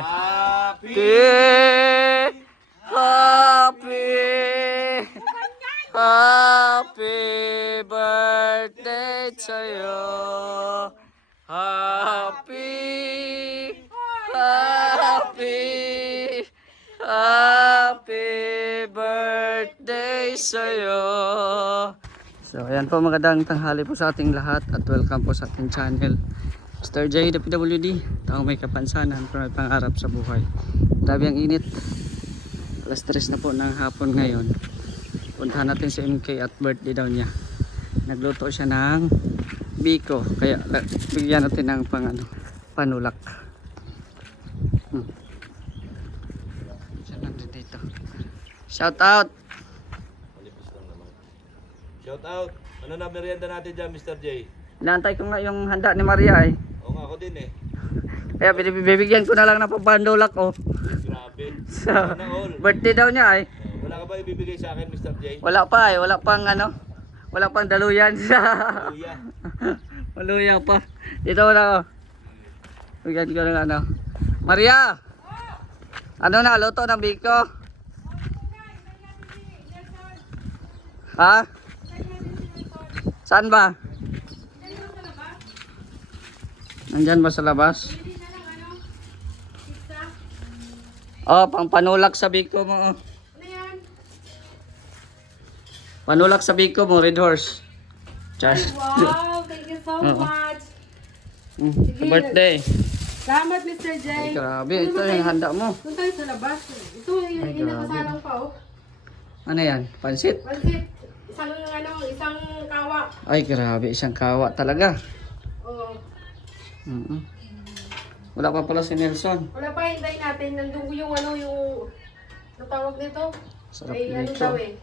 Happy, happy birthday to you. Happy, happy birthday sa'yo. So ayan po, magandang tanghali po sa ating lahat at welcome po sa ating channel Mr. J, the PWD, taong may kapansanan pero may pangarap sa buhay. Grabe ang init, alas 3 na po ng hapon ngayon. Puntahan natin si MK at birthday daw niya. Nagluto siya ng biko, kaya bigyan natin ng panulak. Siya nandito dito. Shout out! Shout out! Ano na merienda natin dyan, Mr. J? Inaantay ko nga yung handa ni Maria eh. Oo nga, ako din eh. Kaya bibigyan ko na lang ng pampandulak oh. Grabe. So, Sana all. birthday daw niya eh. Wala ka ba ibibigay sa akin, Mr. J? Wala pa eh, wala pang wala pang daluyan siya. Kuya. Maluya pa. Dito na oh. Bigyan ko ng Maria! Ano na, luto ng biko? Ha? Saan ba? Nandyan ba sa labas? Oh, pang panulak sa biko mo. Oh. Panulak sa biko mo, Red Horse. Just. Wow, thank you so much. Sa birthday. Salamat, Mr. J. Ay, grabe, ito yung handa mo. Doon tayo sa labas. Ito, inakasalang pa, oh. Ano yan? Pansit? Pansit. Isang kawa. Ay, grabe, isang kawa talaga. Oh. Wala pa pala si Nelson. Wala pa, hintayin natin. Nandun yung tawag nito? Sarap May nito. daw eh.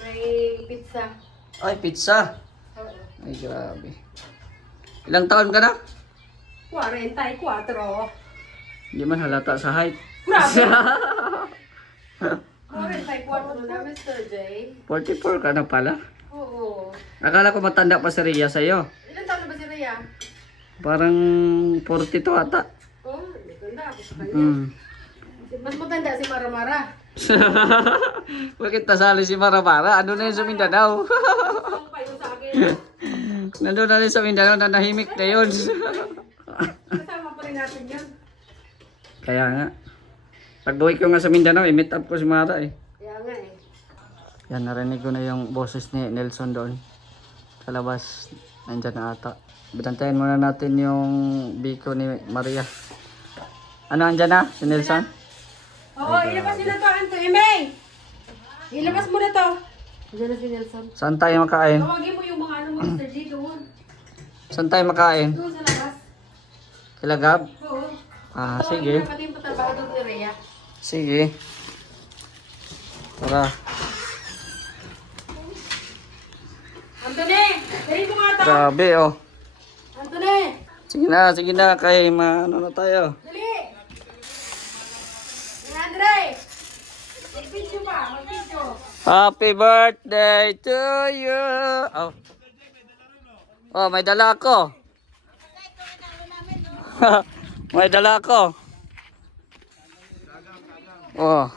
May pizza. Ay, pizza. Oo. Ay, grabe. Ilang taon ka na? 44. Hindi man halata sa height. Grabe! 44 na, Mr. J. 44 ka na pala. Oo. Akala ko matanda pa si Rhea sa'yo. Ilan taon na ba si Rhea? Parang 42 ata. Oh, maganda ako sa kanya. Mas matanda si Maramara. Bakit nasali si Maramara? Ano na yun sa Mindanao? Ang payo sa akin. Nandun na rin sa Mindanao na nahimik na yun. Kasama pa rin natin yan. Kaya nga. Pag-uwi ko nga sa Mindanao, i-meet up ko si Mara eh. Kaya nga eh. Yan, narinig ko na yung boses ni Nelson doon. Sa labas, nandyan na ata. Binantayan muna natin yung biko ni Maria. Ano, andyan na? Si Nelson? Oo, ilabas nyo na to, Anto. Emay! Ilabas mo na to. Diyan na si Nelson. Saan tayo makain? Tawagin mo yung mga mo, Mr. G, doon. Saan tayo makain? Doon sa labas. Kilagab? Oo. Ah, Tawagin sige. mo na pati yung patrabaho doon ni Rhea. Sige. Tara. Antone! Dali mo nga to! Grabe oh. Antone! Sige na. Kay ano na tayo. Dali! Andre! Mag-video pa, mag-video. Happy birthday to you. Oh. Oh, may dala ako. May dala ako. Oh.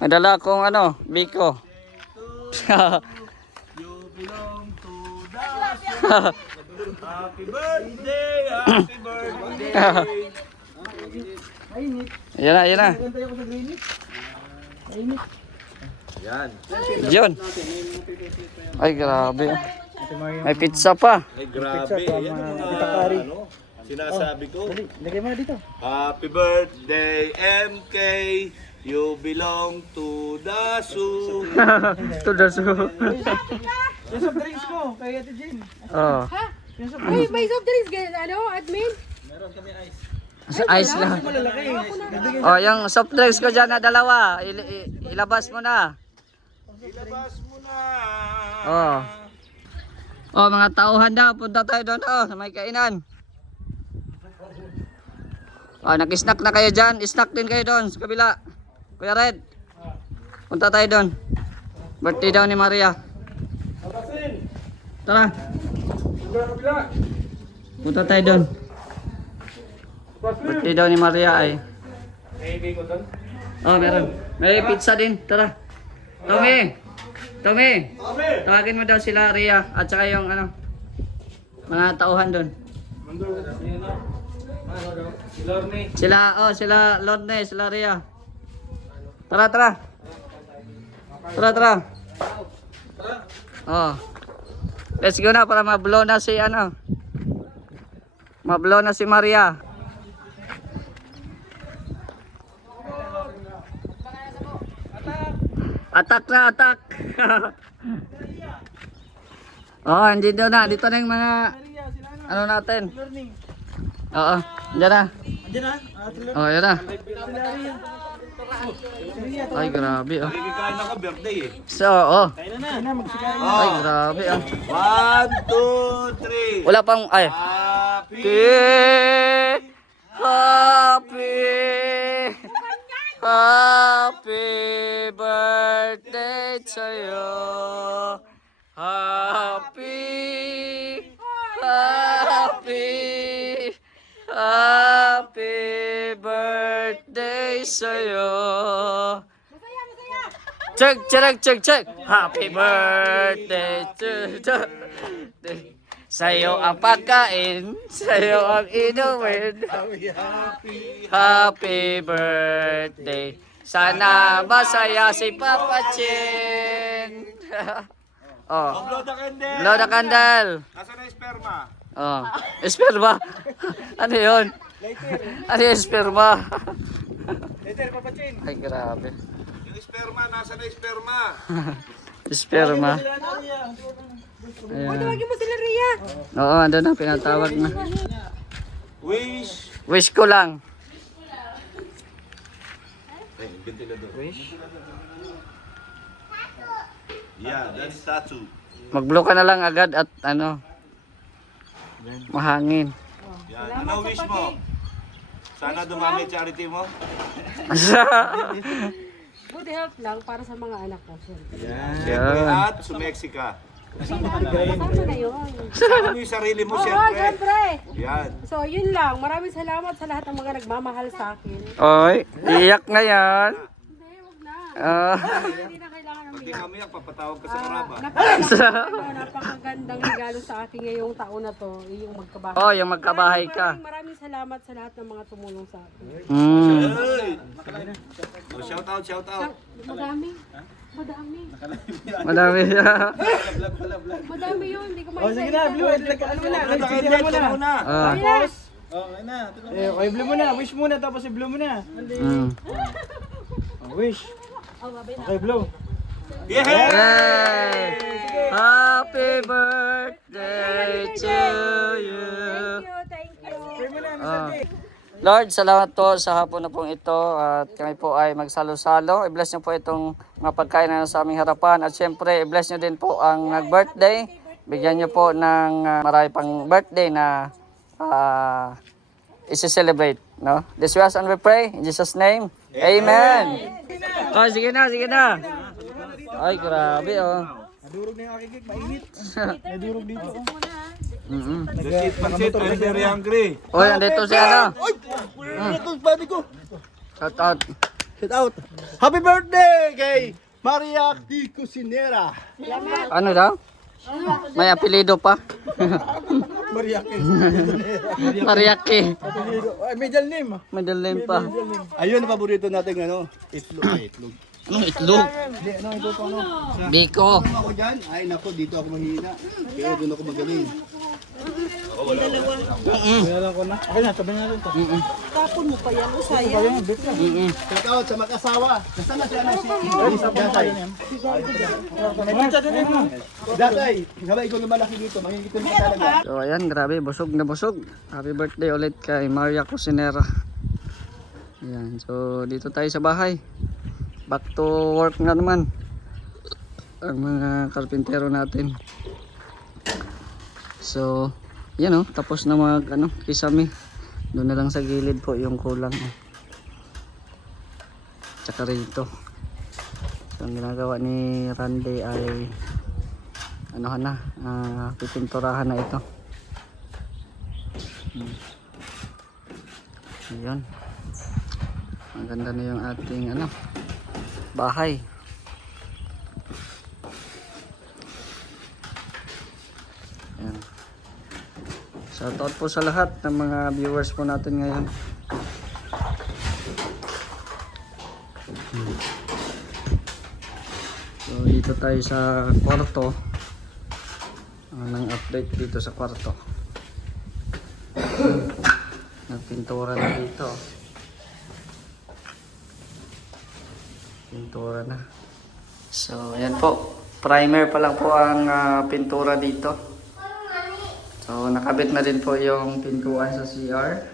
May dala akong biko. You belong to the Happy birthday! Happy birthday! Ayan na. Yan. Yun. Ay, grabe. May pizza pa. Ay, grabe. Yan ang mga sinasabi ko. Lagay mo dito. Happy birthday, MK! You belong to the zoo. To the zoo. Yung soft drinks ko, kay Ate Jane. Oh. Ha? Uy, may soft drinks, admin? Ice lang. Malalaki. Oh, yung soft drinks ko dyan na dalawa. Ilabas mo na. Ilabas mo na. Oh. Oh, mga tauhan daw. Punta tayo doon. Oh, sa may kainan. Oh, nag-snack na kayo dyan. Snack din kayo doon sa kabila. Kuya Red. Punta tayo doon. Birthday daw ni Maria. Tara. Punta tayo doon. Birthday daw ni Maria ay. Oh, meron. May pizza din. Tara. Tommy! Tommy! Tawagin mo daw sila Ria at saka yung ano, mga tauhan doon. Sila Lorne, sila Ria. Tara. Oh. Let's go na para mablow na si ano. Mablow na si Maria. Attack na, attack. Oh, andito na. Dito na yung mga ano natin. Oo, andyan na. Oh, yan na. Ay, grabe oh. Kikain ako birthday eh. So, oh. Oh. Ay, grabe oh. 1, 2, 3. Wala pang, ay. Happy birthday to you. Happy birthday sa'yo. Check. Happy birthday to sa'yo ang pagkain, sa'yo ang inumin. Happy birthday. Sana masaya si Papa Chin. Oh. Blow the candle. Blow the candle. Nasaan na yung sperma? Oh. Esperma. Ano yun? Ano yung esperma? Later, papachin. Ay, grabe. Yung sperma, nasaan na yung sperma? Esperma. Uy, Ayan. tawagin mo sila Ria. Oo, ando na. Pinatawag na. Wish. Wish ko lang. Ventilador. Wish? Yeah, that's tattoo. Mag-blow ka na lang agad at ano, mahangin. Yan. Ano wish mo? Sana dumami charity mo. Good health lang para sa mga anak ko. Siyempre Yan. at sumeksika. Kasama na yun. Kasama mo yung sarili mo, Oo, siyempre. syempre. Yan. So, yun lang. Maraming salamat sa lahat ng mga nagmamahal sa akin. Oy, iyak na yan. Hindi, wag na. Ah. Hindi na kailangan ng Pag di kami yan, papatawag ka sa karaba. Napakagandang regalo sa akin ngayong taon na to, yung magkabahay. Oh, yung magkabahay ka. Maraming salamat sa lahat ng mga tumulong sa akin. Hey! Oh, shout out. Madami. Madami. Madami yun, hindi ko Oh, sige na, Blue. Ano mo na? Blow the Nagsidihan candle, mo na. muna. Ah. Tapos, okay na. Okay, Blue muna. Wish muna, tapos i-Blue muna. Wish. Okay, Blue. Yeah! Yay! Happy birthday to you. Thank you. Pray mo na, Miss Ah. Ate. Lord, salamat po sa hapon na pong ito at kami po ay magsalo-salo. I-bless niyo po itong mga pagkain na nasa aming harapan at syempre i-bless niyo din po ang nag-birthday. Bigyan niyo po ng marami pang birthday na isi-celebrate. No? This was and we pray in Jesus' name. Amen. Oh, sige na. Ay, grabe oh. Nadurog na yung aking cake, mainit. Nadurog dito. Pansit, I'm very hungry. Oy, andito si ano. Ito, body ko. Shout out. Shout out. Happy birthday kay Maria Di Cusinera. Ano daw? May apelido pa. Maria Di Mariaki. Ay, middle name. Middle name pa. Ayun, paborito natin ano, itlog. Anong itlog? Hindi, ano ito po ano? Biko. Ako dyan, ay nako, dito ako mahina. Pero doon ako magaling. Wala ko na. Okay na, sabi na rin to. Tapon mo pa yan, usaya. Shout out sa mag-asawa. Kasama siya na si Datay. Datay, sabay ko lumalaki dito. Mangingitol ka talaga. So ayan, grabe, busog na busog. Happy birthday ulit kay Maria Cusinera. Ayan, so dito tayo sa bahay. Back to work na naman. Ang mga karpintero natin. So, yan oh, tapos na mag kisame. Doon na lang sa gilid po yung kulang. Tsaka rito. So, ang ginagawa ni Randy ay pipinturahan na ito. Ayan. Maganda na yung ating ano, bahay. Ayan. Shoutout po sa lahat ng mga viewers po natin ngayon. So dito tayo sa kwarto. Ng update dito sa kwarto. Nagpintura na dito. Pintura na. So ayan po. Primer pa lang po ang pintura dito. So nakabit na din po yung pintuan sa CR.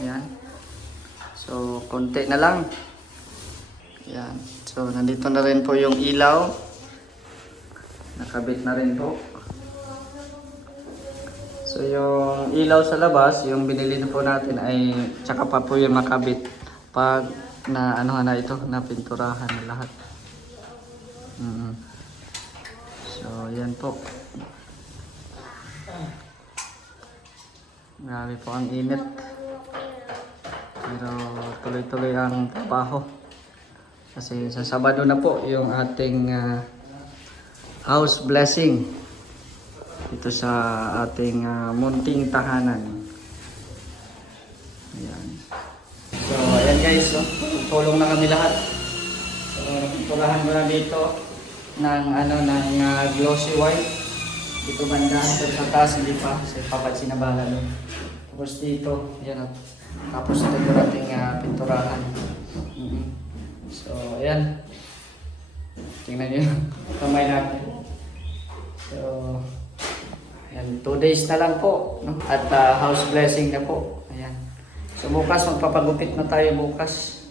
Ayan. So konti na lang. Ayan. So nandito na rin po yung ilaw. Nakabit na rin po. So yung ilaw sa labas, yung binili na po natin ay tsaka pa po yung makabit pag na ano na ito, na pinturahan na lahat. So yan po. Grabe po ang init. Pero tuloy-tuloy ang trabaho. Kasi sa Sabado na po yung ating house blessing dito sa ating munting tahanan. Ayan. So ayan guys, so, tulong na kami lahat. So napinturahan ko na dito ng ano ng glossy white. Dito bandahan pero sa taas hindi pa kasi papat sinabala doon. Tapos dito, ayan at tapos ito yung ating pinturahan. So ayan. Tingnan niyo kamay natin. So ayan, 2 days na lang po, no? At house blessing na po. Ayan. So bukas magpapagupit na tayo bukas.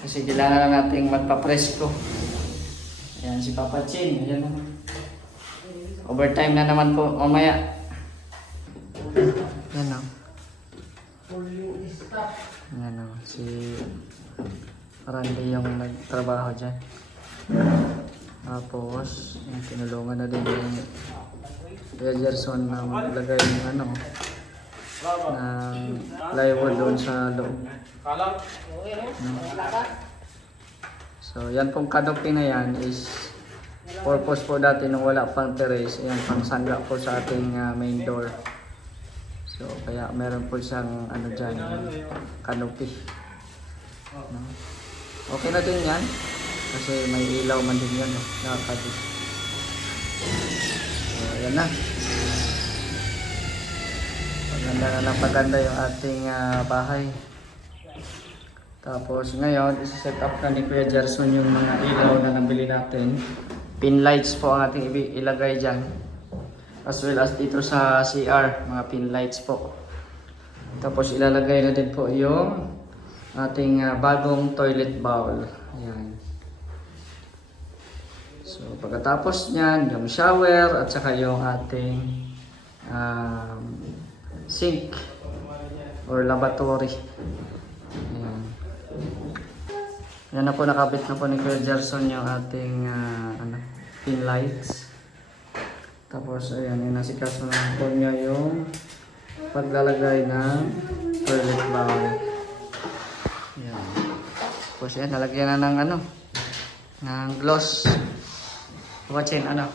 Kasi kailangan na nating magpapresko. Ayan si Papa Chin, ayan naman. Overtime na naman po mamaya. Ayan o. Ayan o, si Randy yung nagtrabaho dyan. Tapos, yung tinulungan na din yung Gerson na maglagay ng ano, ng plywood doon sa loob. So, yan pong canopy na yan is purpose po dati nung wala pang terrace, yan pang sangga po sa ating main door. So, kaya meron po siyang ano dyan, canopy. No? Okay na din yan. Kasi may ilaw man din yan, nakakabit. So, ayan na. Paganda na ng paganda yung ating bahay. Tapos ngayon, isa-set up na ni Kuya Gerson yung mga ilaw na nabili natin. Pin lights po ang ating ilagay dyan. As well as dito sa CR, mga pin lights po. Tapos ilalagay na din po yung ating bagong toilet bowl. Ayan. So pagkatapos niyan, yung shower at saka yung ating sink or lavatory. Ayan. Yan na po, nakabit na po ni Kuya Gerson yung ating pin lights. Tapos ayan, inasikaso na po niya yung paglalagay ng toilet bowl. Ayan. Tapos yan, nalagyan na ng ano, ng gloss. Watchin, ano?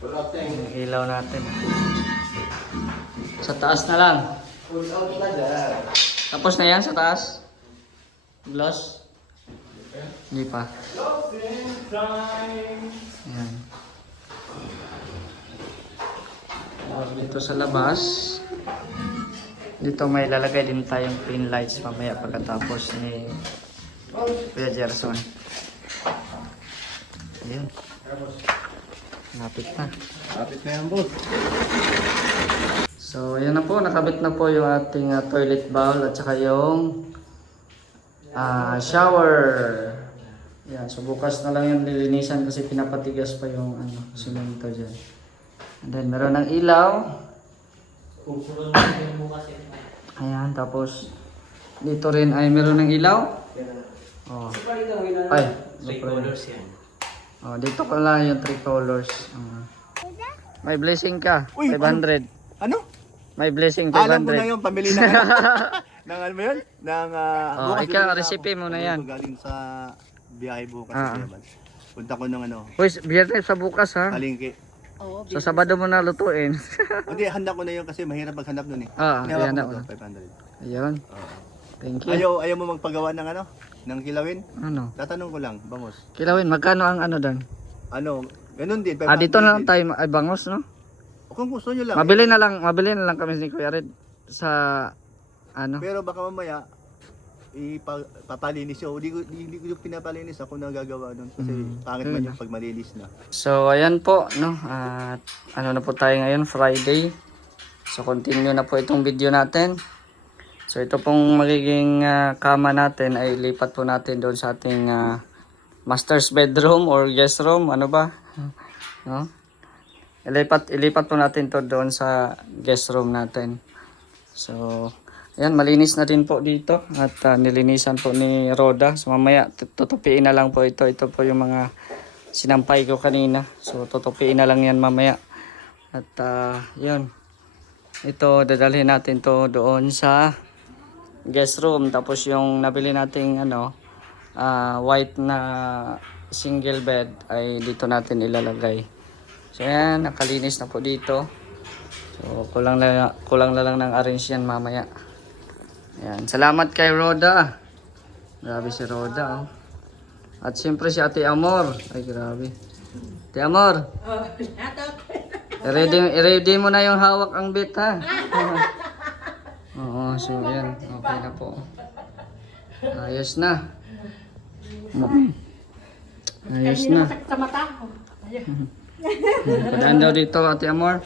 Yung ilaw natin. Sa taas na lang. Tapos na yan sa taas? Gloss? Hindi pa. Ayan. Dito sa labas. Dito may lalagay din tayong pin lights mamaya pagkatapos ni Kuya Gerson. Ayan. Lapit na. Lapit na yan, boss. So, ayan na po. Nakabit na po yung ating toilet bowl at saka yung shower. Ayan. So, bukas na lang yung lilinisan kasi pinapatigas pa yung simento dyan. And then, meron ng ilaw. Ayan. Tapos, dito rin ay meron ng ilaw. Oh. Ay. Oh, dito ko lang yung 3 colors. May blessing ka. Uy, 500. Ano? May blessing Alam ko 500. na yun, pamili na ng ano mo yun? Ng Oh, bukas ikaw, bibili na recipe ako. mo na Galing yan. ko Galing sa biyahe bukas Ah. sa Yaman. Punta ko ng ano, Uy, biyernes sa bukas ha. palengke. Oo, Sa Sabado mo na lutuin. Hindi, handa ko na yun kasi mahirap maghanap nun eh. Ah, Hinawa ayan ko na. na to, 500. Ayun. Oo. Thank you. Ayaw mo magpagawa ng ano? Ng kilawin? Ano? Tatanong ko lang, bangos. Kilawin, magkano ang ano doon? Ano, ganun din. 500 Ah, dito na lang din. tayo, ay bangos, no? Kung gusto nyo lang. Mabili na lang kami ni Kuya Red sa ano. Pero baka mamaya, papalinis yun. Hindi ko yung pinapalinis, ako na gagawa nun. Kasi pangit man yung pag malinis na. So ayan po, no. At ano na po tayo ngayon, Friday. So continue na po itong video natin. So ito pong magiging kama natin ay lipat po natin doon sa ating master's bedroom or guest room, ano ba? No? Ilipat po natin to doon sa guest room natin. So ayan, malinis na din po dito at nilinisan po ni Roda. So mamaya tutupiin na lang po ito. Ito po yung mga sinampay ko kanina. So tutupiin na lang yan mamaya. At yun. Ito dadalhin natin to doon sa guest room. Tapos yung nabili nating ano, white na single bed ay dito natin ilalagay. So ayan, nakalinis na po dito. So kulang na lang ng arrange yan mamaya. Ayan, salamat kay Roda. Grabe si Roda, oh. At siyempre si Ate Amor. Ay, grabe. Ate Amor. Oh, I-ready mo na yung hawak ang bit, ha? Oo, so yan. Okay na po. Ayos na. Ayos na. Sa mata ko. Padaan daw dito, Ate Amor.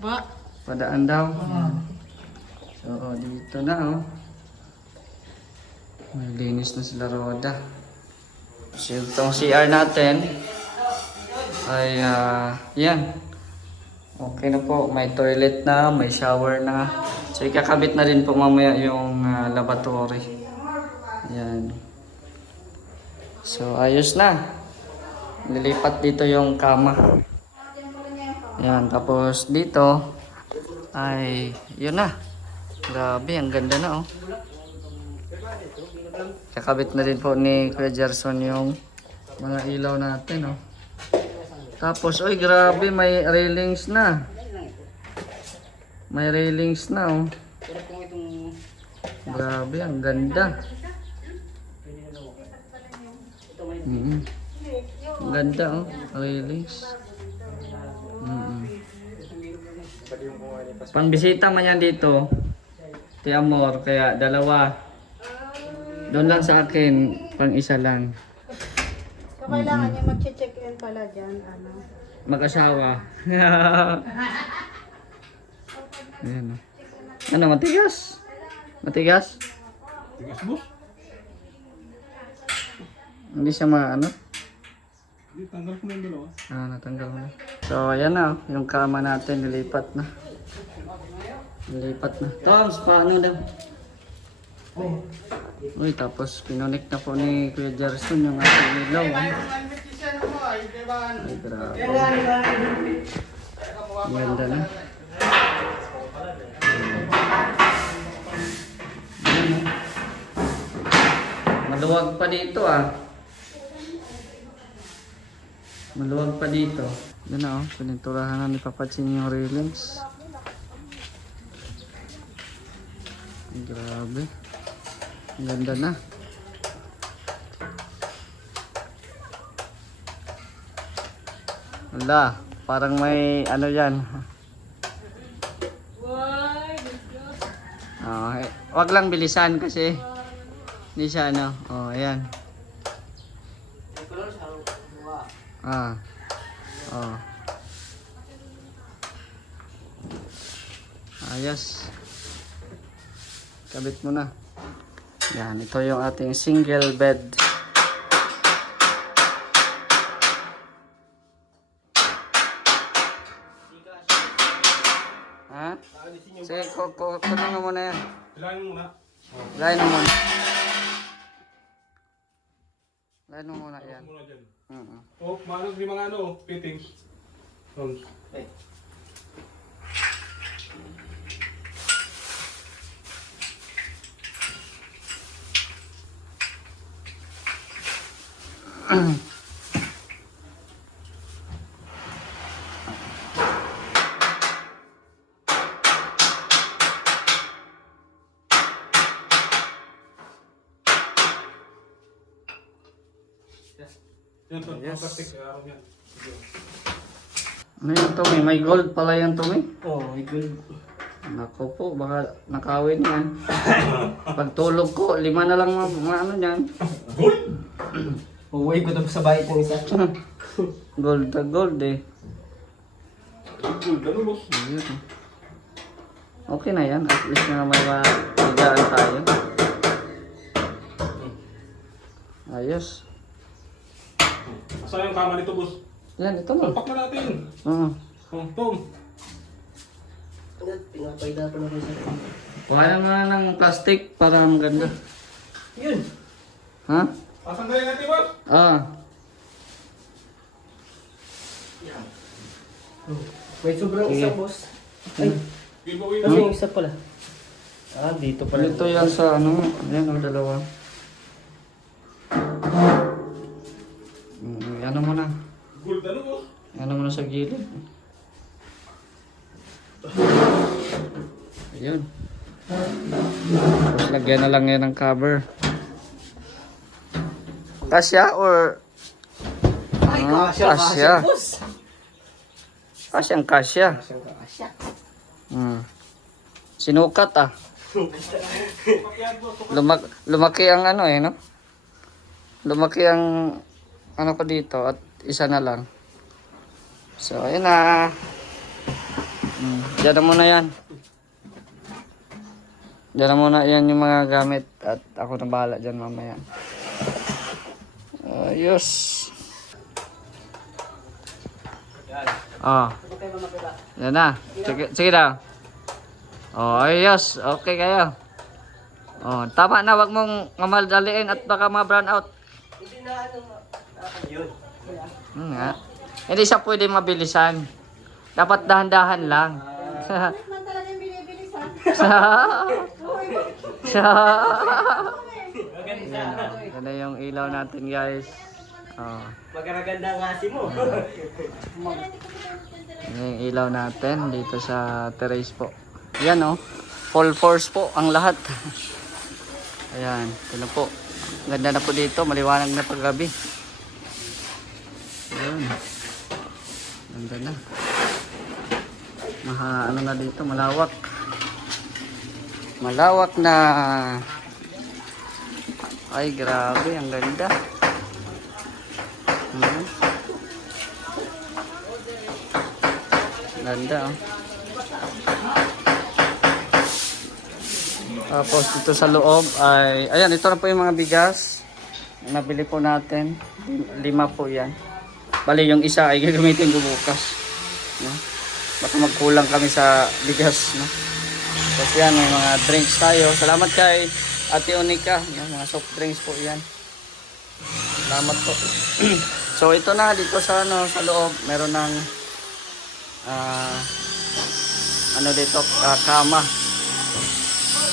Ba? Padaan daw. So, dito na, oh. May linis na sila Roda. So, itong CR natin ay, yan. Okay na po. May toilet na, may shower na. So, ikakabit na rin po mamaya yung lavatory. Yan. So, ayos na. Nilipat dito yung kama. Yan. Tapos, dito ay, yun na. Grabe, ang ganda na, oh. Kakabit na din po ni Kuya Gerson yung mga ilaw natin, oh. Tapos, oy, grabe, may railings na. May railings na, oh. Grabe, ang ganda. Ang ganda, oh. Railings. Pangbisita man yan dito. Ti Amor, kaya dalawa. Doon lang sa akin, pang isa lang. So, kailangan niya mag-check-in pala dyan, ano. Mag-asawa. Ayan, oh. Ano, matigas? Matigas? Tigas mo? Hindi siya ano? Hindi, tanggal ko na yung dalawa. Natanggal mo na. So, ayan na, oh. Yung kama natin, nilipat na. Nilipat na. Toms, paano daw? Uy, tapos pinonik na po ni Kuya Gerson yung ating ilaw. Ay, grabe. Ang ganda na. Ayan, oh. Maluwag pa dito, ah. Maluwag pa dito. Yan na, oh. Pininturahan na ni Papachin yung railings. Grabe. Ang ganda na. Wala. Parang may ano yan. Wag lang bilisan kasi hindi siya ano. Oh, ayan. Oh. Ayos. Kabit mo na. Yan, ito yung ating single bed. Ha? Sige, kunin mo muna yan. Kailangan mo muna. Lain mo muna. Lain mo muna yan. Muna dyan. Oo. Maano yung mga fittings. Yes. Ano yun, Tommy? May gold pala yan, Tommy? Oh, my God. Nako po, baka nakawin yan. Pagtulog ko, 5 na lang ano yan. Uwi ko na sa bahay ng isa. Gold na gold eh. Gold, ano boss? Ayun. Okay na yan, at least na may mahigaan tayo. Ayos. Saan yung kama nito, boss? Yan, ito lang. Salpak na natin. Oo. Tom. Pinapayda pa na ko sa... Kaya nga ng plastic para maganda. Yun. Ha? Asan na natin, boss? Ah. May sobrang Sige. isa, boss. Ay, Giveaway kasi na. yung isa pala. Ah, dito pala. Dito yan sa ano, yan ang dalawa. Ano mo na. Gold, ano, boss? Ano mo na sa gilid. Ayun. Tapos lagyan na lang yan ng cover. Kasya or... Ay, kasya. boss. Kasyang kasya. Kasya. Sinukat ah. Lumaki ang ano eh, no? Lumaki ang ano ko dito at isa na lang. So, ayun na. Diyan na muna yan. Diyan na muna yan yung mga gamit at ako na bahala dyan mamaya. Ayos. Oh. Yan na. Sige daw. Oh, ayos. Okay kayo. Oh, tama na, wag mong mamaldaliin at baka ma-brown out. Hindi na ano. Yun. Nga. Hindi siya pwede mabilisan. Dapat dahan-dahan lang. Man talaga yung binibilisan. Ito na yung ilaw natin, guys. Oh. Magaganda ang asi mo. Ito yung ilaw natin dito sa terrace po. Yan oh. Full force po ang lahat. Ayan. Ito na po. Ganda na po dito. Maliwanag na paggabi. Ayan. Ganda na. Ano na dito. Malawak. Malawak na. Ay grabe. Ang ganda. Ganda oh. Tapos dito sa loob ay, ayan, ito na po yung mga bigas. Nabili po natin. 5 po yan. Bali yung isa ay gagamitin ko bukas. No? Baka magkulang kami sa bigas. No? Tapos yan, may mga drinks tayo. Salamat kay Ate Onika. No? Mga soft drinks po yan. Salamat po. So ito na, dito sa, ano, sa loob, meron ng ano dito, kama.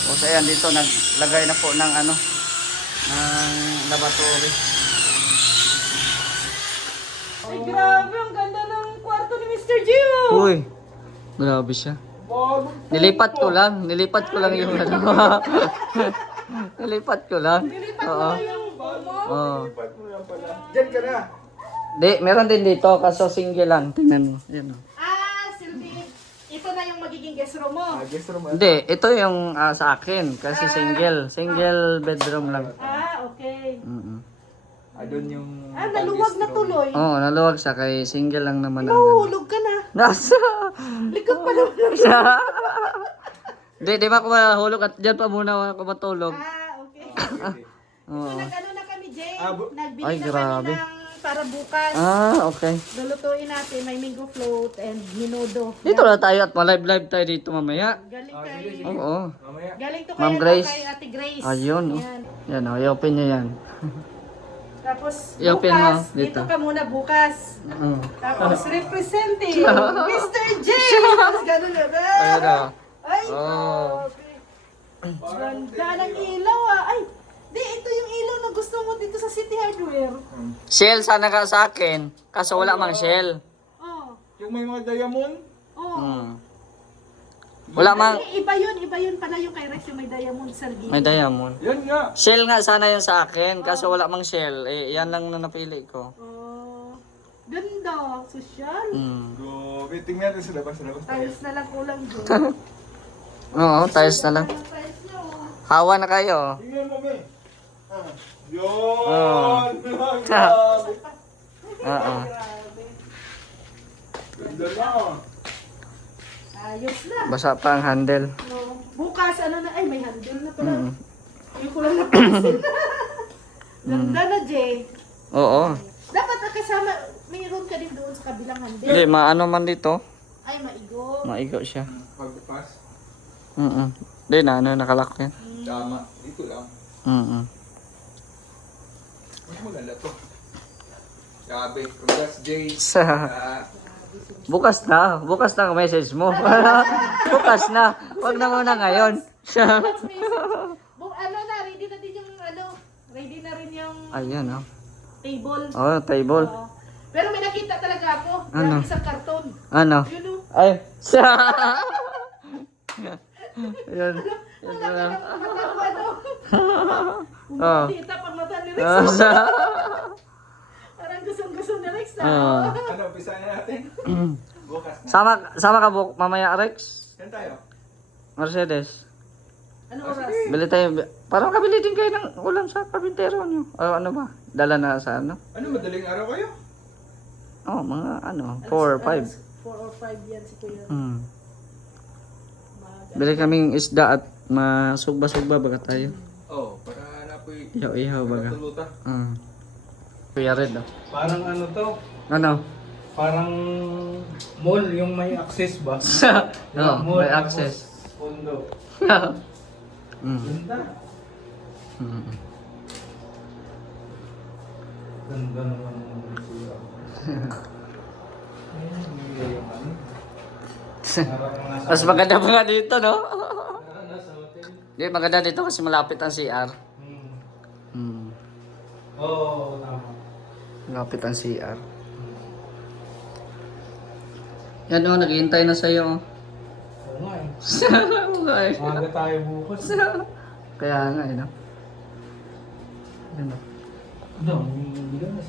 O sa yan dito naglagay na po ng ano ng lavatory. Ay, grabe. Ang ganda ng kwarto ni Mr. Gio. Uy, grabe siya. Nilipat ko lang yung ano. Nilipat ko lang. Oo. Oo. Diyan ka na. Di, meron din dito kaso single lang. Tingnan mo. Yan, oh. Silvi. Ito na yung magiging guest room mo. Guest room. Hindi, ito yung sa akin kasi single bedroom lang. Okay. Doon yung... Naluwag na tuloy. Oo, naluwag siya kay single lang naman ang ano. Mahulog ka na. Nasa. Likod pa naman. Di ba ako mahulog at dyan pa muna ako matulog. Okay. Oo. So, nag-ano na kami, Jay. Nagbili Ay, na grabe. kami ng para bukas. Okay. Lulutuin natin. May mango float and minudo. Dito na tayo at ma-live tayo dito mamaya. Galing kay... Oo. Galing to Ma'am kay, Grace. kay Ate Grace. Ayun, oh. Yan. Yan, i-open nyo yan. Tapos I-open mo, bukas, dito. dito ka muna bukas. Oo. Tapos representing Mr. J. Tapos gano'n na. Ayun, oh. Ay, Oh. grabe. Ganda ng ilaw ah. Ay, di, ito yung ilaw na gusto mo dito sa City Hardware. Shell sana ka sa akin. Kaso wala mang shell. Oh. Yung may mga diamond. Oh. Hmm. Wala mang Iba yun pala yung kay Rex yung may diamond sa gilid. may diamond. Yan nga. Shell nga sana yun sa akin. Kaso wala mang shell. Eh, yan lang na napili ko. Oh. Ganda. Social. Hmm. Grabe, tingnan natin sa labas. Tiles na lang kulang dyan. Oo, tiles na lang. Ang tiles niya, oh. Hawa na kayo. Tingnan mo, me. Yun! Ah. Grabe. Oo. Grabe. Ganda na. Ayos na. Basa pa ang handle. No. Bukas, ano na, ay may handle na pala. Mm. Ayun ko lang napansin. Ganda na, Jay. Oo. Dapat kasama, mayroon ka din doon sa kabilang handle. Hindi, maano man dito. Ay, maigo. Maigo siya. Pagpas. Hindi na, ano, nakalak yan. Tama. Ito lang. Mas maganda to. Grabe. Congrats, Jay. Bukas na ang message mo. Bukas na. Wag na muna ngayon. Ano na, ready na din yung ready na rin yung Ayan, oh. table. Oh, table. Oo. Pero may nakita talaga ako. Ano? Yung isang karton. Ano? Yun o. Ay. Ayan. Wala ka ng mata ko ano. Oh. Kita pag mata ni Rex. Parang gusong-gusto ni Rex na. Ano, umpisahan natin? Bukas na. Sama ka mamaya, Rex? Yan tayo. Mercedes. Ano oras? Bili tayo. Parang kabili din kayo ng ulam sa kabintero nyo. Ano ba? Dala na sa ano? Ano, madaling araw kayo? Oh, mga ano, 4 or 5. 4 or 5 yan si Kuya. Bili kaming isda at masugba-sugba baga tayo. Oo, para na po yung Ihaw-ihaw baga. tuluta. Kuya Red, oh. Parang ano to, Ano? parang mall yung may access ba? No, Mall, may tapos access. Condo. Ganda. Ganda naman ng siya. Ayun, yung yayaman. Parang nasa Mas maganda pa nga dito, no? parang nasa hotel. Hindi, maganda dito kasi malapit ang CR. Oo, tama. Malapit ang CR. Yan, oh, naghihintay na sa'yo. Oo nga eh. Okay. Maaga tayo bukas. Kaya nga, no? Yan, oh. Ano, yung bigas.